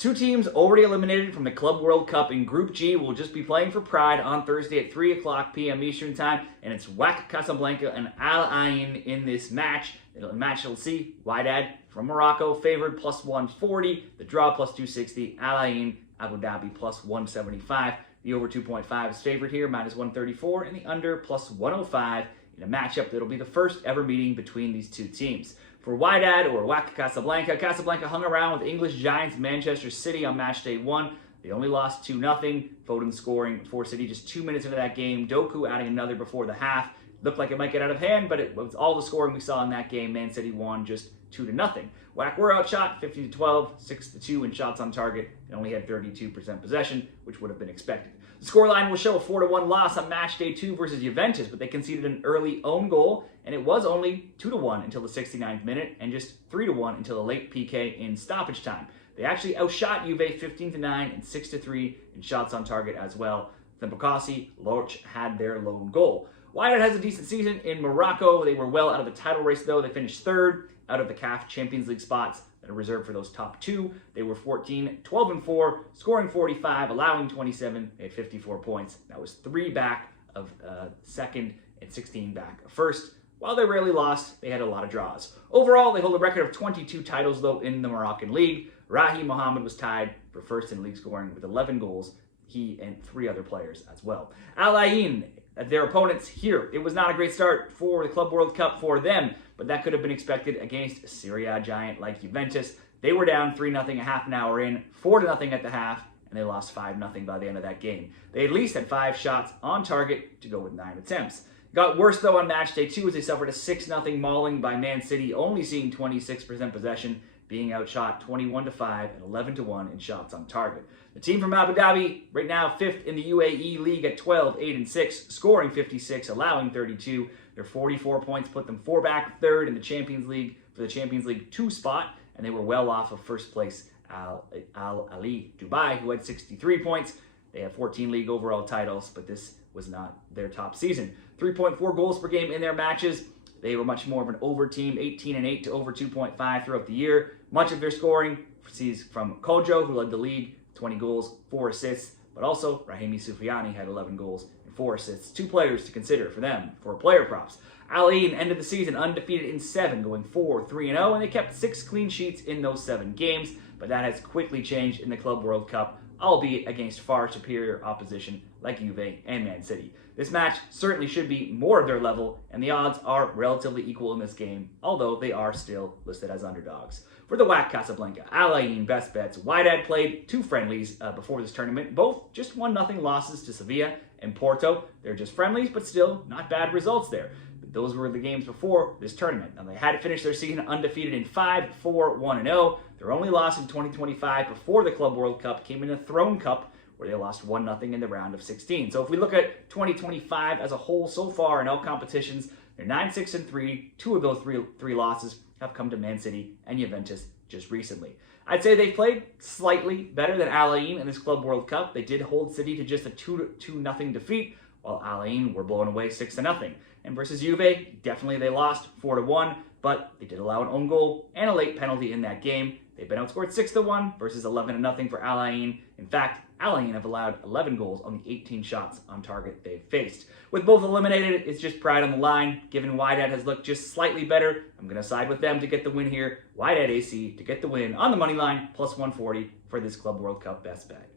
Two teams already eliminated from the Club World Cup in Group G will just be playing for Pride on Thursday at 3 o'clock p.m. Eastern Time, and it's WAC Casablanca and Al Ain in this match. You'll see Wydad from Morocco favored plus 140, the draw plus 260, Al Ain Abu Dhabi plus 175. The over 2.5 is favored here, minus 134, and the under plus 105 in a matchup that'll be the first ever meeting between these two teams. For Wydad or WAC Casablanca, Casablanca hung around with English giants Manchester City on Matchday 1. They only lost 2-0. Foden scoring for City just 2 minutes into that game. Doku adding another before the half. Looked like it might get out of hand, but it was all the scoring we saw in that game. Man City won just 2-0. WAC were outshot 15-12, 6-2 in shots on target, and only had 32% possession, which would have been expected. The scoreline will show a 4-1 loss on match day 2 versus Juventus, but they conceded an early own goal, and it was only 2-1 until the 69th minute, and just 3-1 until the late PK in stoppage time. They actually outshot Juve 15-9 and 6-3 in shots on target as well. Thimbokasi, Lorch had their lone goal. Wydad has a decent season in Morocco. They were well out of the title race, though. They finished third out of the CAF Champions League spots that are reserved for those top two. They were 14, 12-4, scoring 45, allowing 27. They had 54 points. That was 3 back of second and 16 back of first. While they rarely lost, they had a lot of draws. Overall, they hold a record of 22 titles, though, in the Moroccan league. Rahi Mohammed was tied for first in league scoring with 11 goals. He and 3 other players as well. Al Ain, their opponents here. It was not a great start for the Club World Cup for them, but that could have been expected against a Serie A giant like Juventus. They were down 3-0 a half an hour in, 4-0 at the half, and they lost 5-0 by the end of that game. They at least had 5 shots on target to go with 9 attempts. Got worse, though, on match day 2 as they suffered a 6-0 mauling by Man City, only seeing 26% possession, being outshot 21-5 and 11-1 in shots on target. The team from Abu Dhabi, right now 5th in the UAE League at 12, 8-6, scoring 56, allowing 32. Their 44 points put them 4 back, 3rd in the Champions League for the Champions League 2 spot, and they were well off of first place Al Ali Dubai, who had 63 points. They have 14 league overall titles, but this was not their top season. 3.4 goals per game in their matches. They were much more of an over team, 18-8 to over 2.5 throughout the year. Much of their scoring sees from Kojo, who led the league, 20 goals, 4 assists, but also Rahimi Soufiane had 11 goals and 4 assists. 2 players to consider for them for player props. Al Ain ended the season undefeated in 7, going 4-3-0, and they kept 6 clean sheets in those 7 games, but that has quickly changed in the Club World Cup, albeit against far superior opposition like Juve and Man City. This match certainly should be more of their level, and the odds are relatively equal in this game, although they are still listed as underdogs. For the WAC Casablanca, Al Ain best bets. Wydad played 2 friendlies before this tournament, both just 1-0 losses to Sevilla and Porto. They're just friendlies, but still not bad results there. Those were the games before this tournament. Now, they had to finish their season undefeated in 5, 4, 1-0. Their only loss in 2025 before the Club World Cup came in the Throne Cup, where they lost 1-0 in the round of 16. So if we look at 2025 as a whole so far in all competitions, they're 9-6-3. 2 of those three losses have come to Man City and Juventus just recently. I'd say they played slightly better than Al Ain in this Club World Cup. They did hold City to just a 2-0 defeat, while Al Ain were blown away 6-0. And versus Juve, definitely they lost 4-1, but they did allow an own goal and a late penalty in that game. They've been outscored 6-1 versus 11-0 for Al Ain. In fact, Al Ain have allowed 11 goals on the 18 shots on target they've faced. With both eliminated, it's just pride on the line. Given Wydad has looked just slightly better, I'm going to side with them to get the win here. Wydad AC to get the win on the money line, plus 140 for this Club World Cup best bet.